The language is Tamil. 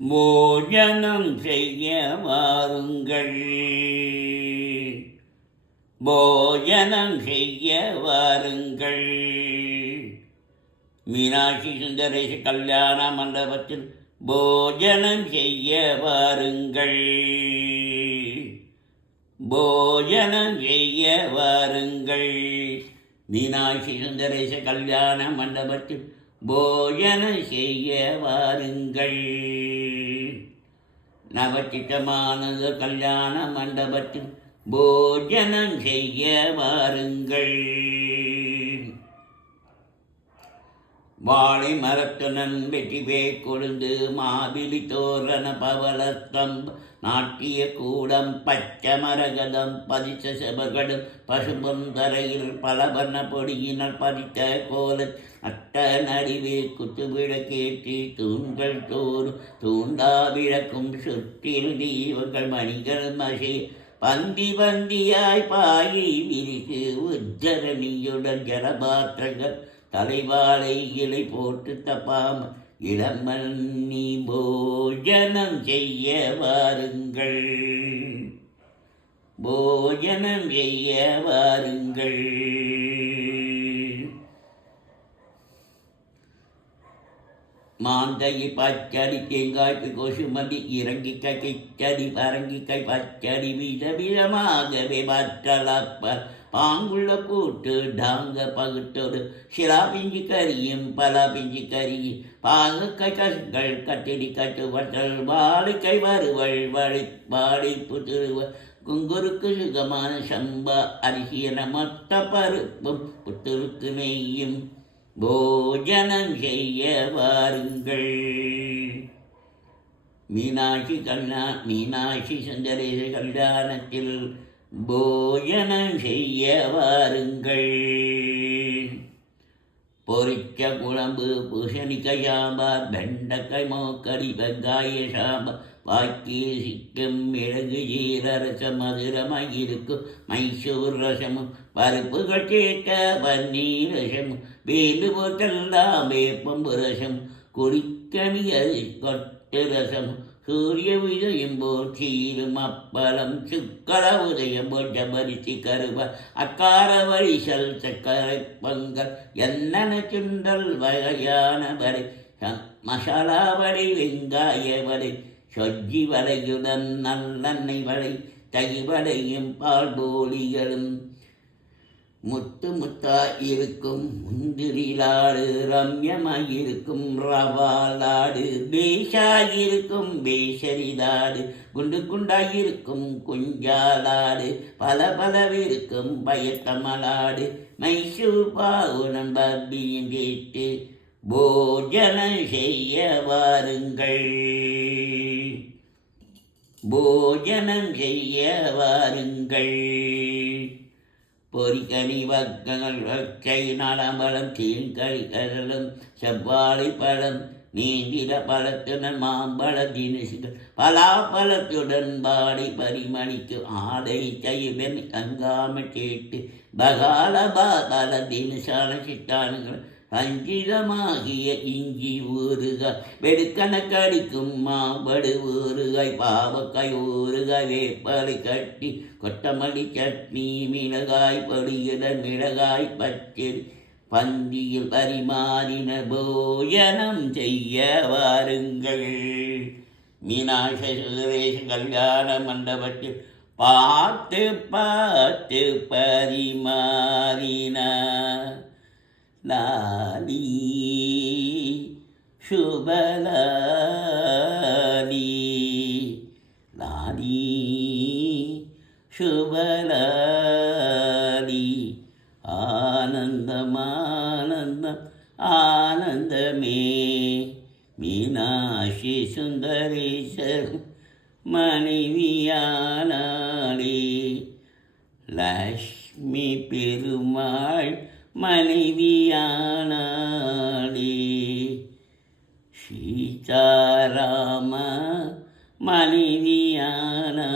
போஜனம் செய்ய வாருங்கள், போஜனம் செய்ய வாருங்கள். மீனாட்சி சுந்தரேச கல்யாண மண்டபத்தில் போஜனம் செய்ய வாருங்கள், போஜனம் செய்ய வாருங்கள். மீனாட்சி சுந்தரேச கல்யாண மண்டபத்தில் போஜனம் செய்ய வாருங்கள். நவச்சித்தமானது கல்யாண மண்டபத்தில் போஜனம் செய்ய வாருங்கள். வாழை மரத்துடன் வெற்றி பேய் கொழுந்து மாவிலி தோரண பவளஸ்தம்பம் நாட்டிய கூடம் பச்சை மரகதம் பதித்த செபர்களும் பசுபொந்தரையில் பலவர்ண பொடியினர் பதித்த கோல அட்ட நடிவே குத்துவிளக்கேற்றி தூண்கள் தோறும் தூண்டா விளக்கும் சுற்றில் தீபங்கள் மணிகள் மசே பந்தி பந்தியாய் பாயை விரித்து உஜ்ஜரணியுடன் ஜலபாத்திரங்கள் தலைவாழை இலை போட்டு தப்பாம இளமண்ணி போஜனம் செய்ய வாருங்கள், போஜனம் செய்ய வாருங்கள். மாந்தகி பச்சடி தேங்காய்க்கு கொசுமதி இறங்கிக்காய் கிச்சடி பரங்கிக்காய் பச்சடி விதவிதமாகவே பற்றலப்ப பாங்குள்ள கூட்டு டாங்க பகுத்தோடு சிலா பிஞ்சு கறியும் பல பிஞ்சு கறி பாகக்காய் கசுகள் கட்டிடி கட்டு வட்டல் வாழைக்கை வறுவள் வாழை புத்துருவ குங்குருக்கு சுகமான சம்பா அரிசியன மொத்த பருப்பும் புத்துருக்கு நெய்யும் போஜனம் செய்ய வாருங்கள். மீனாட்சி சுந்தரேச கல்யாணத்தில் போஜனம் செய்ய வாருங்கள். பொரிச்ச குழம்பு பூசணிக்காய் சாம்பார் வெண்டைக்காய் மோக்கடி வெங்காய சாம்பார் வாக்கி சிக்கம் மிளகு ஜீரரசம் மதுரமாய் இருக்கும் மைசூர் ரசமும் பருப்புகள் சேர்த்த பன்னீர் ரசமும் வேலு போட்டெல்லாம் வேப்பம்பு ரசம் குடிக்கணியது கொட்டு ரசம் சூரிய உதயம் போல் சீரும் அப்பளம் சுக்கர உதயம் போல் ஜபரிசி கருவ அக்கார வழிசல் சக்கரை பொங்கல் என்னென்ன சுண்டல் வகையான வரை மசாலா வடை வெங்காய வடை சொஜ்ஜி வடையுடன் நல்லெண்ணெய் வடை தகிவடையும் பால் போலிகளும் முத்து முத்தா இருக்கும் முந்திரி லாடு ரம்யமாயிருக்கும் ரவா லாடு பேஷாயிருக்கும் பேஷரி லாடு குண்டு குண்டாயிருக்கும் குஞ்சாலாடு பல பலவிருக்கும் பயத்தமலாடு மைசூர் பாவுடன் பப்பியும் கேட்டு போஜனம் செய்ய வாருங்கள், போஜனம் செய்ய வாருங்கள். பொறிக்கனி வக்கங்கள் வக்கை நலம்பழம் தீன்கறி கடலும் செவ்வாழை பழம் நீந்திர பழத்துடன் மாம்பழ தினசுகள் பலாப்பழத்துடன் பாடி பரிமணிக்கு ஆடை செய்வன் அங்காம கேட்டு பகால பாதாள தினசான சிட்டானுங்கள் அஞ்சிதமாகிய இஞ்சி ஊறுகாய் வெடுக்கணக்கடிக்கும் மாம்படு ஊறுகாய் பாவக்காய் ஊறுகாய் வேப்பலை கட்டி கொத்தமல்லி சட்னி மிளகாய் பொடியுடன் மிளகாய் பச்சடி பந்தியில் பரிமாறின போஜனம் செய்ய வாருங்கள். மீனாட்சி சுந்தரேச கல்யாண மண்டபத்தில் பார்த்து பார்த்து பரிமாறின லாலி சுபலாலி லாலி சுபலாலி ஆனந்தம் ஆனந்தம் ஆனந்தமே. மீனாட்சி சுந்தரேசர் மனைவியானாளே லக்ஷ்மி பெருமாள் மனைவியானாளே சீதாராம மனைவியானாளே.